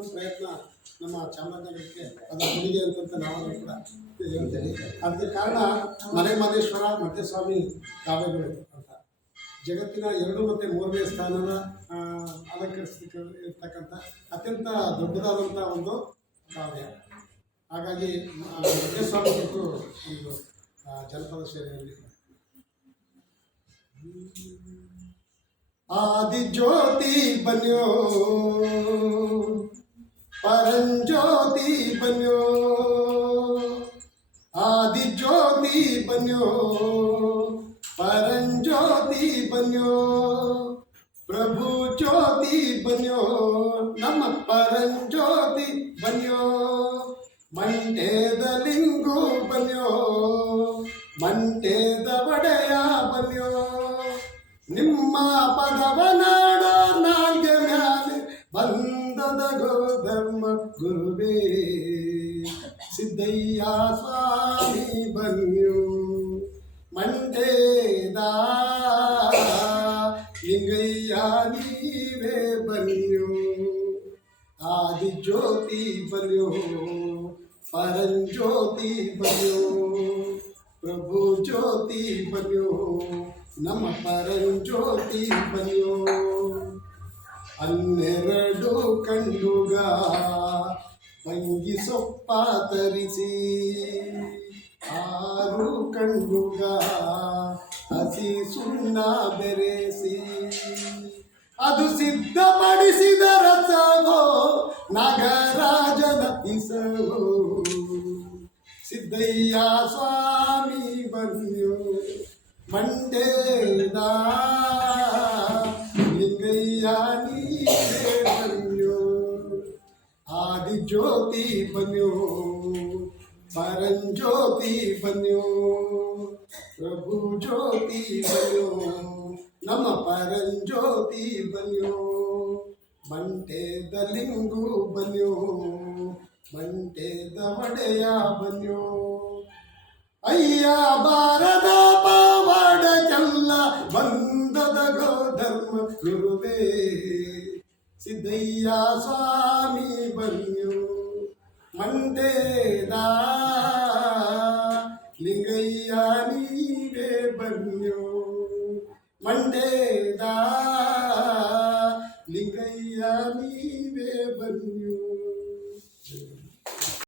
ಒಂದು ಪ್ರಯತ್ನ ನಮ್ಮ ಚಾಮರಾಜನಗರಕ್ಕೆ ಅದರ ಕೊಡುಗೆ ಅಂತಂತ ನಾವು ಕೂಡ ಹೇಳ್ತೇವೆ. ಅದಕ್ಕೆ ಕಾರಣ ಮಲೆಮಹದೇಶ್ವರ ಮಧ್ಯಸ್ವಾಮಿ ಕಾವ್ಯಗಳು ಅಂತ ಜಗತ್ತಿನ 2 ಮತ್ತು 3ನೇ ಸ್ಥಾನನ ಅಲಂಕರಿಸಿರ್ತಕ್ಕಂಥ ಅತ್ಯಂತ ದೊಡ್ಡದಾದಂಥ ಒಂದು ಕಾವ್ಯ. ಹಾಗಾಗಿ ಮಧ್ಯಸ್ವಾಮಿ ಕುರಿತು ಒಂದು ಜನಪದ ಶೈಲಿಯಲ್ಲಿ ಆದಿಜ್ಯೋತಿ ಬನ್ಯೋ ಪರಂಜ್ಯೋತಿ ಬನ್ಯೋ, ಆದಿಜ್ಯೋತಿ ಬನ್ಯೋ ಪರಂಜ್ಯೋತಿ ಬನ್ಯೋ, ಪ್ರಭು ಜ್ಯೋತಿ ಬನ್ಯೋ ನಮ್ಮ ಪರಂಜ್ಯೋತಿ ಬನ್ಯೋ, ಮಂಟೇದ ಲಿಂಗು ಬನ್ಯೋ ಮಂಟೇದ ಒಡೆಯ ಬನ್ಯೋ, ನಿಮ್ಮ ಪದವ ನಾಡೋ ನಾಲ್ಗೆ ಮ್ಯಾಲೆ ಬಂದದ ಗೋಧರ್ಮ ಗುರುವೇ ಸಿದ್ದಯ್ಯ ಸ್ವಾಮಿ ಬನ್ಯೋ, ಮಂಟೇದ ಲಿಂಗಯ್ಯ ನೀವೇ ಬನ್ಯೋ, ಆದಿಜ್ಯೋತಿ ಬನ್ಯೋ ಪರಂಜ್ಯೋತಿ ಬನ್ಯೋ, ಪ್ರಭು ಜ್ಯೋತಿ ಬನ್ಯೋ ನಮ್ಮ ಪರಂಜ್ಯೋತಿ ಬನ್ಯೋ, 12 ಕಣ್ಣುಗ ಬಂಗಿ ಸೊಪ್ಪ ತರಿಸಿ 6 ಕಣ್ಣುಗ ಹಸಿ ಸುಣ್ಣ ಬೆರೆಸಿ ಅದು ಸಿದ್ಧಪಡಿಸಿದ ರಸವೋ ನಾಗರಾಜನ ಇಸವೋ, ಸಿದ್ದಯ್ಯ ಸ್ವಾಮಿ ಬನ್ಯೋ ಮಂಟೇದ ಲಿಂಗಯ್ಯ ನೀವೇ ಬನ್ಯೋ, ಆದಿಜ್ಯೋತಿ ಬನ್ಯೋ ಪರಂಜ್ಯೋತಿ ಬನ್ಯೋ, ಪ್ರಭು ಜ್ಯೋತಿ ಬನ್ಯೋ ನಮ್ಮ ಪರಂಜ್ಯೋತಿ ಬನ್ಯೋ, ಮಂಟೇದ ಲಿಂಗು ಬನ್ಯೋ ಮಂಟೇದ ಒಡೆಯ ಬನ್ಯೋ, ಅಯ್ಯ ಬಾರದ ಪವಾಡಕ್ಕೆಲ್ಲ ಬಂದದ ಗೋಧರ್ಮ ಗುರುವೇ ಸಿದ್ದಯ್ಯ ಸ್ವಾಮಿ ಬನ್ಯೋ, ಮಂಟೇದ ಲಿಂಗಯ್ಯ ನೀವೇ ಬನ್ಯೋ, ಮಂಟೇದ